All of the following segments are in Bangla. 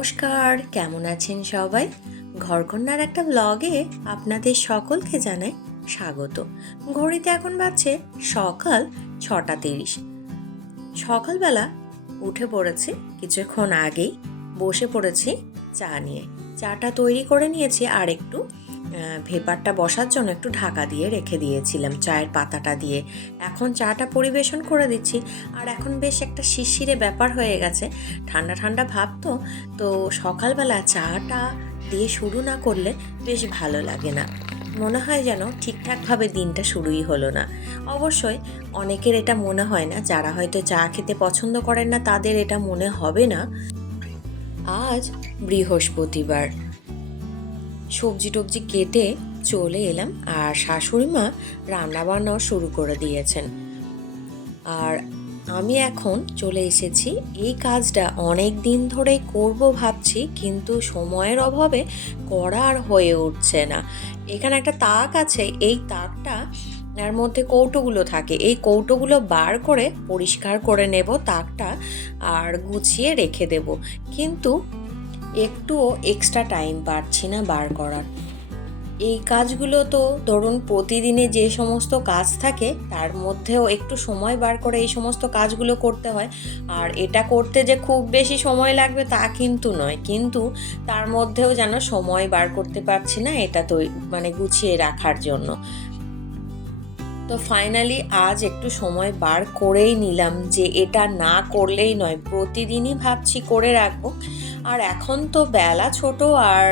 নমস্কার, কেমন আছেন সবাই? ঘরকন্যার একটা ব্লগে আপনাদের সকলকে জানাই স্বাগত। ঘড়িতে এখন বাজছে সকাল ছটা তিরিশ। সকালবেলা উঠে পড়েছে, কিছুক্ষণ আগেই বসে পড়েছি চা নিয়ে। চাটা তৈরি করে নিয়েছি আর একটু ভেপারটা বসার জন্য একটু ঢাকা দিয়ে রেখে দিয়েছিলাম চায়ের পাতাটা দিয়ে। এখন চাটা পরিবেশন করে দিচ্ছি। আর এখন বেশ একটা শিশিরে ব্যাপার হয়ে গেছে। ঠান্ডা ঠান্ডা ভাব তো। তো সকালবেলা চাটা দিয়ে শুরু না করলে বেশ ভালো লাগে না। মনে হয় যেন ঠিকঠাকভাবে দিনটা শুরুই হলো না। অবশ্যই অনেকের এটা মনে হয় না। যারা হয়তো চা খেতে পছন্দ করেন না, তাদের এটা মনে হবে না। আজ বৃহস্পতিবার। সবজি টবজি কেটে চলে এলাম আর শাশুড়ি মা রান্না বান্নাও শুরু করে দিয়েছেন। আর আমি এখন চলে এসেছি। এই কাজটা অনেক দিন ধরেই করব ভাবছি, কিন্তু সময়ের অভাবে করা আর হয়ে উঠছে না। এখানে একটা তাক আছে, এই তাকটা এর মধ্যে কৌটোগুলো থাকে। এই কৌটোগুলো বার করে পরিষ্কার করে নেব তাকটা আর গুছিয়ে রেখে দেব। কিন্তু একটুও এক্সট্রা টাইম পাচ্ছি না বার করার। এই কাজগুলো তো ধরুন প্রতিদিনে যে সমস্ত কাজ থাকে, তার মধ্যেও একটু সময় বার করে এই সমস্ত কাজগুলো করতে হয়। আর এটা করতে যে খুব বেশি সময় লাগবে তা কিন্তু নয়, কিন্তু তার মধ্যেও যেন সময় বার করতে পারছি না এটা তো মানে গুছিয়ে রাখার জন্য। তো ফাইনালি আজ একটু সময় বার করেই নিলাম যে এটা না করলেই নয়, প্রতিদিনই ভাবছি করে রাখব। আর এখন তো বেলা ছোট আর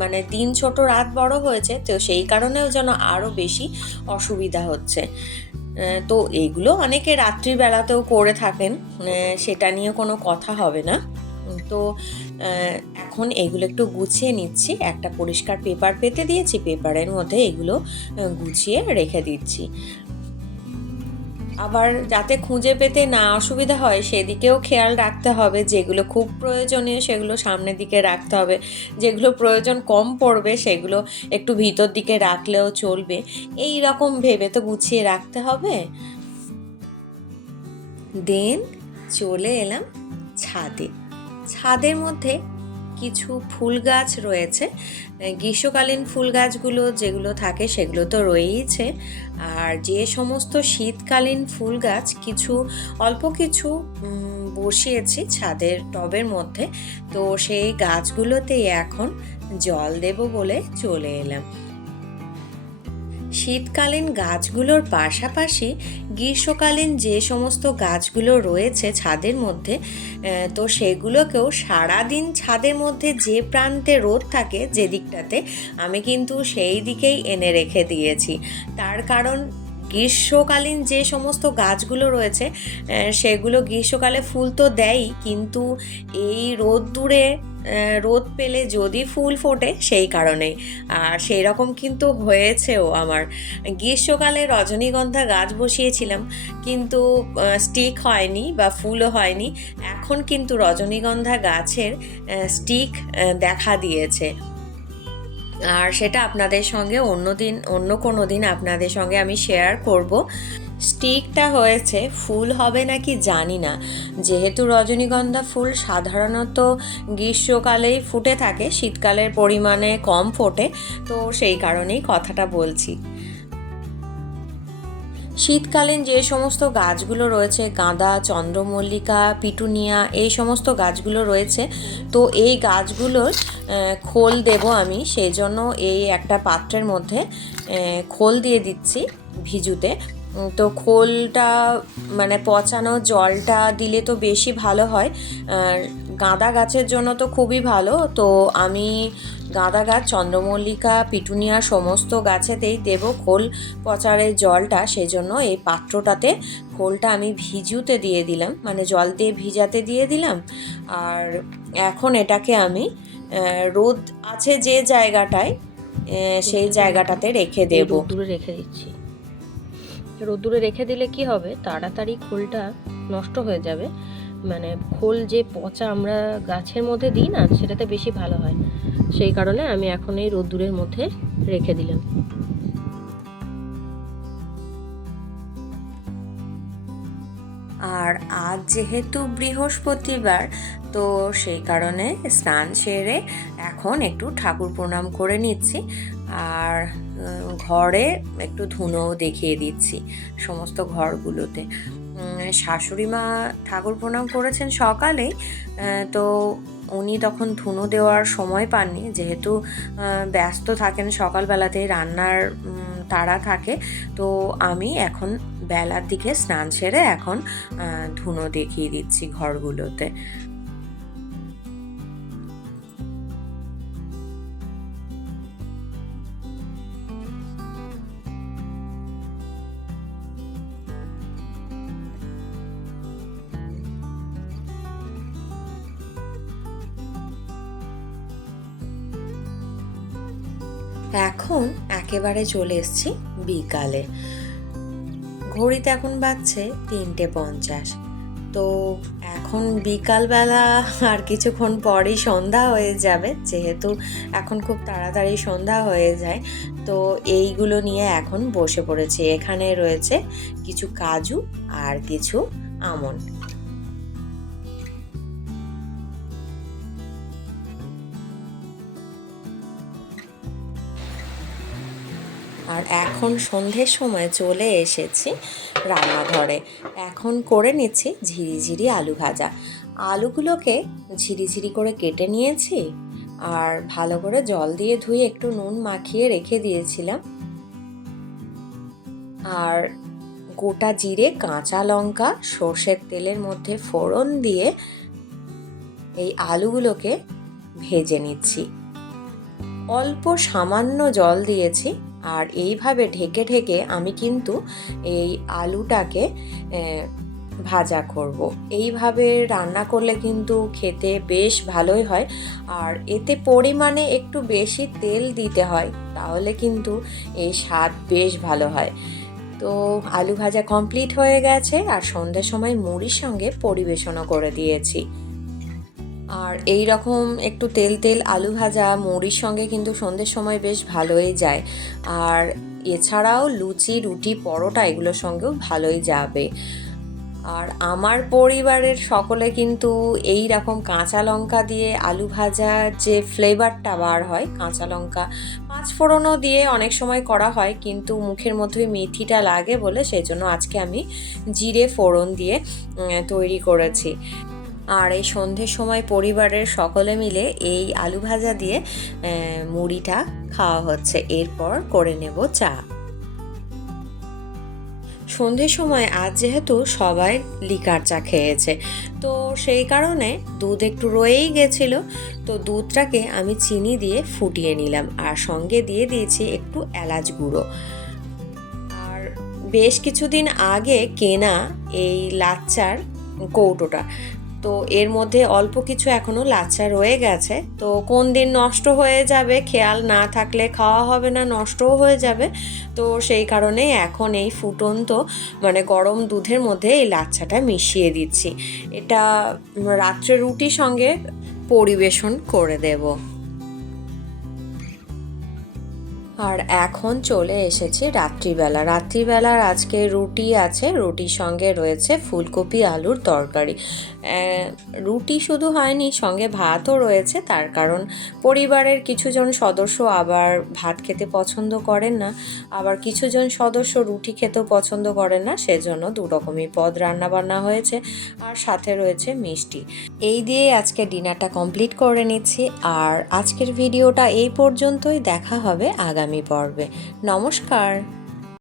মানে দিন ছোট, রাত বড় হয়েছে, তো সেই কারণেও যেন আরও বেশি অসুবিধা হচ্ছে। তো এগুলো অনেকে রাত্রিবেলাতেও করে থাকেন সেটা নিয়ে কোনো কথা হবে না। তো এখন এগুলো একটু গুছিয়ে নিচ্ছি, একটা পরিষ্কার পেপার পেতে দিয়েছি, পেপারের মধ্যে এগুলো গুছিয়ে রেখে দিচ্ছি। আবার যাতে খুঁজে পেতে না অসুবিধা হয়, সেদিকেও খেয়াল রাখতে হবে। যেগুলো খুব প্রয়োজনীয়, সেগুলো সামনের দিকে রাখতে হবে। যেগুলো প্রয়োজন কম পড়বে, সেগুলো একটু ভিতর দিকে রাখলেও চলবে। এই রকম ভেবে তো গুছিয়ে রাখতে হবে। দেন চলে এলাম ছাদে। ছাদের মধ্যে কিছু ফুল গাছ রয়েছে। গ্রীষ্মকালীন ফুল গাছগুলো যেগুলো থাকে সেগুলো তো রয়েইছে। আর যে সমস্ত শীতকালীন ফুল গাছ কিছু, অল্প কিছু বসিয়েছি ছাদের টবের মধ্যে। তো সেই গাছগুলোতেই এখন জল দেব বলে চলে এলাম। শীতকালীন গাছগুলোর পাশাপাশি গ্রীষ্মকালীন যে সমস্ত গাছগুলো রয়েছে ছাদের মধ্যে তো সেগুলোকেও সারাদিন ছাদের মধ্যে যে প্রান্তে রোদ থাকে যে দিকটাতে আমি কিন্তু সেই দিকেই এনে রেখে দিয়েছি। তার কারণ গ্রীষ্মকালীন যে সমস্ত গাছগুলো রয়েছে সেগুলো গ্রীষ্মকালে ফুল তো দেয়ই, কিন্তু এই রোদ দূরে রোদ পেলে যদি ফুল ফোটে সেই কারণেই। আর সেই রকম কিন্তু হয়েছেও আমার। গ্রীষ্মকালে রজনীগন্ধা গাছ বসিয়েছিলাম, কিন্তু স্টিক হয়নি বা ফুলও হয়নি। এখন কিন্তু রজনীগন্ধা গাছের স্টিক দেখা দিয়েছে। আর সেটা আপনাদের সঙ্গে অন্য দিন, অন্য কোনো দিন আপনাদের সঙ্গে আমি শেয়ার করব। স্টিকটা হয়েছে, ফুল হবে নাকি জানি না। যেহেতু রজনীগন্ধা ফুল সাধারণত গ্রীষ্মকালেই ফুটে থাকে, শীতকালের পরিমাণে কম ফোটে, তো সেই কারণেই কথাটা বলছি। শীতকালীন যে সমস্ত গাছগুলো রয়েছে, গাঁদা, চন্দ্রমল্লিকা, পিটুনিয়া, এই সমস্ত গাছগুলো রয়েছে, তো এই গাছগুলোর খোল দেব আমি। সেই জন্য এই একটা পাত্রের মধ্যে খোল দিয়ে দিচ্ছি ভিজুতে। তো খোলটা মানে পচানো জলটা দিলে তো বেশি ভালো হয়। আর গাঁদা গাছের জন্য তো খুবই ভালো। তো আমি গাঁদা গাছ চন্দ্রমল্লিকা পিটুনিয়া সমস্ত গাছেতেই দেব খোল পচারের জলটা। সেই জন্য এই পাত্রটাতে খোলটা আমি ভিজুতে দিয়ে দিলাম মানে জল দিয়ে ভিজাতে দিয়ে দিলাম। আর এখন এটাকে আমি রোদ আছে যে জায়গাটায় সেই জায়গাটাতে রেখে দেব। রোদ্দুরে রেখে দিচ্ছি। রোদ্দুরে রেখে দিলে কি হবে? তাড়াতাড়ি খোলটা নষ্ট হয়ে যাবে। মানে খোল যে পচা আমরা গাছের মধ্যে দিই না, সেটাতে বেশি ভালো হয়। সেই কারণে আমি এখন এই রোদ্দুরের মধ্যে রেখে দিলাম। আর আজ যেহেতু বৃহস্পতিবার, তো সেই কারণে স্নান সেরে এখন একটু ঠাকুর প্রণাম করে নিচ্ছি। আর ঘরে একটু ধুনো দেখিয়ে দিচ্ছি সমস্ত ঘরগুলোতে। শাশুড়ি মা ঠাকুর প্রণাম করেছেন সকালেই তো উনি তখন ধুনো দেওয়ার সময় পাননি। যেহেতু ব্যস্ত থাকেন সকালবেলাতেই রান্নার তাড়া থাকে, তো আমি এখন বেলার দিকে স্নান সেরে এখন ধুনো দেখিয়ে দিচ্ছি ঘরগুলোতে। এখন একেবারে চলে এসছি বিকালে। ঘড়িতে এখন বাজছে তিনটে পঞ্চাশ। তো এখন বিকালবেলা আর কিছুক্ষণ পরেই সন্ধ্যা হয়ে যাবে, যেহেতু এখন খুব তাড়াতাড়ি সন্ধ্যা হয়ে যায়। তো এইগুলো নিয়ে এখন বসে পড়েছি। এখানে রয়েছে কিছু কাজু আর কিছু আমন্ড আর এখন সন্ধ্যের সময় চলে এসেছি রান্নাঘরে। এখন করে নিচ্ছি ঝিরিঝিরি আলু ভাজা। আলুগুলোকে ঝিরিঝিরি করে কেটে নিয়েছি আর ভালো করে জল দিয়ে ধুয়ে একটু নুন মাখিয়ে রেখে দিয়েছিলাম। আর গোটা জিরে, কাঁচা লঙ্কা, সর্ষের তেলের মধ্যে ফোড়ন দিয়ে এই আলুগুলোকে ভেজে নিচ্ছি। অল্প সামান্য জল দিয়েছি। আর এইভাবে ঢেকে ঢেকে আমি কিন্তু এই আলুটাকে ভাজা করব। এইভাবে রান্না করলে কিন্তু খেতে বেশ ভালোই হয়। আর এতে পরিমাণে একটু বেশি তেল দিতে হয়, তাহলে কিন্তু এই স্বাদ বেশ ভালো হয়। তো আলু ভাজা কমপ্লিট হয়ে গেছে, আর সন্ধ্যের সময় মুড়ির সঙ্গে পরিবেশনও করে দিয়েছি। আর এই রকম একটু তেল তেল আলু ভাজা মুড়ির সঙ্গে কিন্তু সন্ধ্যের সময় বেশ ভালোই যায়। আর এছাড়াও লুচি, রুটি, পরোটা এগুলোর সঙ্গেও ভালোই যাবে। আর আমার পরিবারের সকলে কিন্তু এই রকম কাঁচা লঙ্কা দিয়ে আলু ভাজার যে ফ্লেভারটা বার হয়, কাঁচা লঙ্কা পাঁচ ফোড়নও দিয়ে অনেক সময় করা হয়, কিন্তু মুখের মধ্যে মেথিটা লাগে বলে সেই জন্য আজকে আমি জিরে ফোড়ন দিয়ে তৈরি করেছি। আর এই সন্ধ্যের সময় পরিবারের সকলে মিলে এই আলু ভাজা দিয়ে মুড়িটা খাওয়া হচ্ছে। এরপর করে নেব চা। সন্ধ্যের সময় আজ যেহেতু সবাই লিকার চা খেয়েছে, তো সেই কারণে দুধ একটু রয়েই গেছিল। তো দুধটাকে আমি চিনি দিয়ে ফুটিয়ে নিলাম আর সঙ্গে দিয়ে দিয়েছি একটু এলাচ গুঁড়ো। আর বেশ কিছুদিন আগে কেনা এই লাচ্চার কৌটোটা। তো এর মধ্যে অল্প কিছু এখনও লাচ্ছা রয়ে গেছে। তো কোন দিন নষ্ট হয়ে যাবে খেয়াল না থাকলে খাওয়া হবে না, নষ্টও হয়ে যাবে। তো সেই কারণে এখন এই ফুটন্ত মানে গরম দুধের মধ্যে এই লাচ্ছাটা মিশিয়ে দিচ্ছি। এটা রাত্রে রুটির সঙ্গে পরিবেশন করে দেবো। আর এখন চলে এসেছি রাত্রিবেলা। রাত্রিবেলার আজকে রুটি আছে, রুটির সঙ্গে রয়েছে ফুলকপি আলুর তরকারি। রুটি শুধু হয়নি, সঙ্গে ভাতও রয়েছে, তার কারণ পরিবারের কিছুজন সদস্য আবার ভাত খেতে পছন্দ করেন না। আবার কিছুজন সদস্য রুটি খেতেও পছন্দ করেন না, সেজন্য দু রকমই পদ রান্না বান্না হয়েছে আর সাথে রয়েছে মিষ্টি। এই দিয়েই আজকে ডিনারটা কমপ্লিট করে নিচ্ছি। আর আজকের ভিডিওটা এই পর্যন্তই, দেখা হবে আগামী পর্বে। নমস্কার।